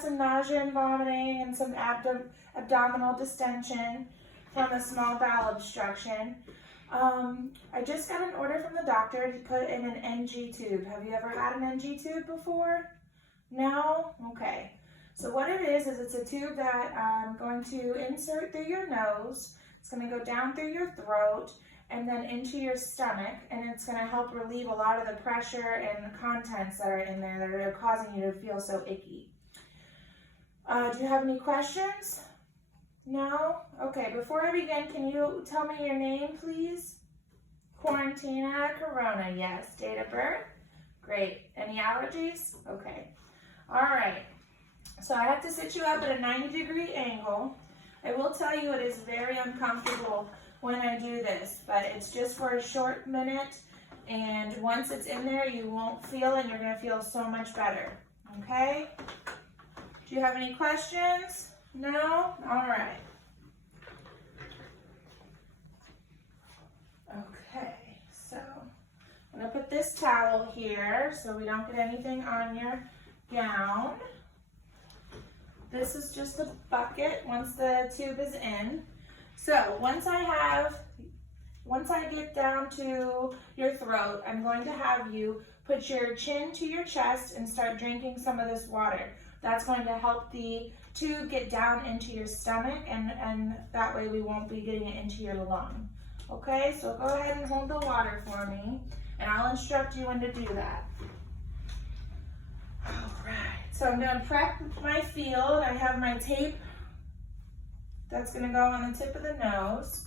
had some nausea and vomiting and some abdominal distension from a small bowel obstruction. I just got an order from the doctor to put in an NG tube. Have you ever had an NG tube before? No? Okay. So what it is it's a tube that I'm going to insert through your nose. It's going to go down through your throat and then into your stomach, and it's going to help relieve a lot of the pressure and the contents that are in there that are causing you to feel so icky. Do you have any questions? No? Okay, before I begin, can you tell me your name, please? Quarantina Corona, yes. Date of birth? Great. Any allergies? Okay. All right. So I have to sit you up at a 90-degree angle. I will tell you it is very uncomfortable when I do this, but it's just for a short minute, and once it's in there, you won't feel it, and you're going to feel so much better. Okay? Do you have any questions? No? All right. Okay, so I'm going to put this towel here so we don't get anything on your gown. This is just the bucket once the tube is in. So once I get down to your throat, I'm going to have you put your chin to your chest and start drinking some of this water. That's going to help the tube get down into your stomach, and that way we won't be getting it into your lung. Okay, so go ahead and hold the water for me, and I'll instruct you when to do that. All right, so I'm going to prep my field. I have my tape that's going to go on the tip of the nose.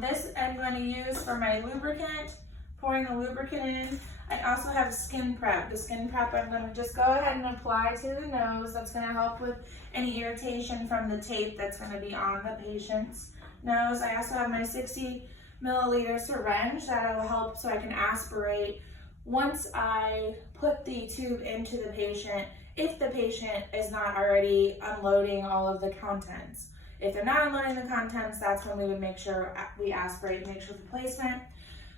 This I'm going to use for my lubricant, pouring the lubricant in. I also have skin prep. The skin prep I'm going to just go ahead and apply to the nose. That's going to help with any irritation from the tape that's going to be on the patient's nose. I also have my 60 milliliter syringe that will help so I can aspirate once I put the tube into the patient, if the patient is not already unloading all of the contents. If they're not unloading the contents, that's when we would make sure we aspirate, make sure the placement.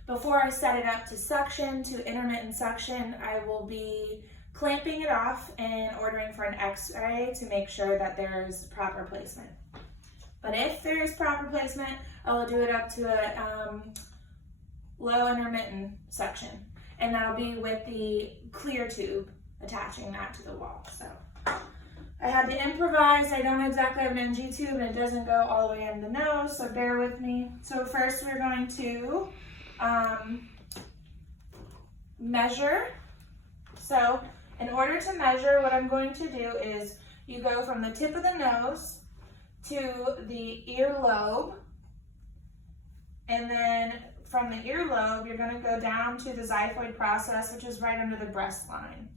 Before I set it up to suction, to intermittent suction, I will be clamping it off and ordering for an x-ray to make sure that there's proper placement. But if there's proper placement, I will do it up to a low intermittent suction. And that'll be with the clear tube, attaching that to the wall. So I had to improvise. I don't exactly have an NG tube, and it doesn't go all the way in the nose, so bear with me. So first we're going to measure. So in order to measure, what I'm going to do is you go from the tip of the nose to the earlobe, and then from the earlobe, you're going to go down to the xiphoid process, which is right under the breast line.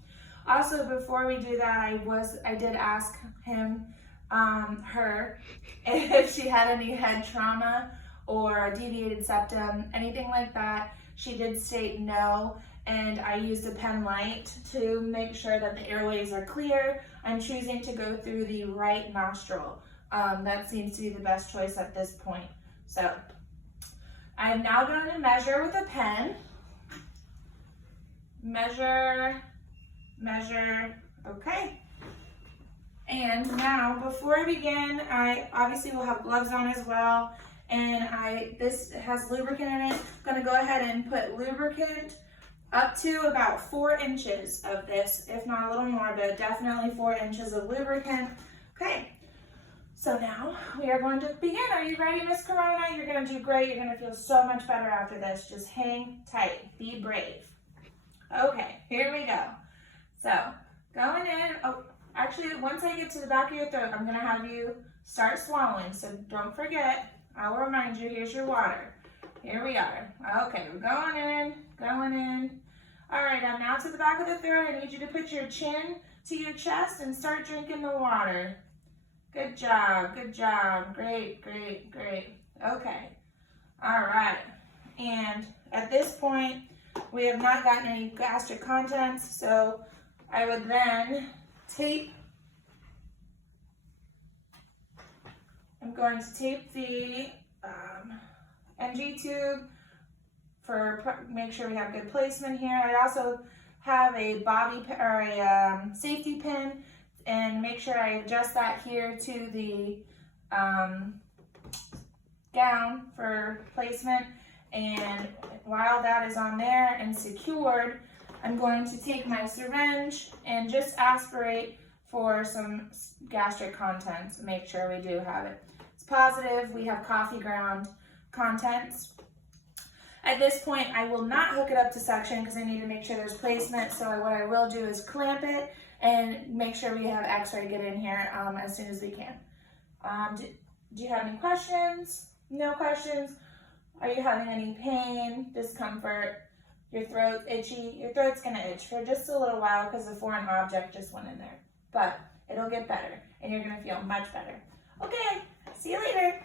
Also, before we do that, I did ask her if she had any head trauma or a deviated septum, anything like that. She did state no, and I used a pen light to make sure that the airways are clear. I'm choosing to go through the right nostril. That seems to be the best choice at this point. So I'm now going to measure with a pen. Measure, measure, okay. And now, before I begin, I obviously will have gloves on as well, and this has lubricant in it. I'm going to go ahead and put lubricant up to about 4 inches of this, if not a little more, but definitely 4 inches of lubricant. Okay, so now we are going to begin. Are you ready, Miss Corona? You're going to do great. You're going to feel so much better after this. Just hang tight. Be brave. Okay, here we go. So, going in. Oh, actually, once I get to the back of your throat, I'm going to have you start swallowing. So don't forget, I'll remind you, here's your water. Here we are. Okay, we're going in, going in. All right, now to the back of the throat. I need you to put your chin to your chest and start drinking the water. Good job, good job. Great, great, great. Okay. All right. And at this point, we have not gotten any gastric contents, so I would then tape. I'm going to tape the NG tube make sure we have good placement here. I also have a safety pin, and make sure I adjust that here to the gown for placement. And while that is on there and secured, I'm going to take my syringe and just aspirate for some gastric contents. Make sure we do have it. It's positive. We have coffee ground contents. At this point, I will not hook it up to suction because I need to make sure there's placement. So what I will do is clamp it and make sure we have X-ray get in here as soon as we can. Do you have any questions? No questions? Are you having any pain, discomfort? Your throat's itchy? Your throat's gonna itch for just a little while because a foreign object just went in there. But it'll get better and you're gonna feel much better. Okay, see you later.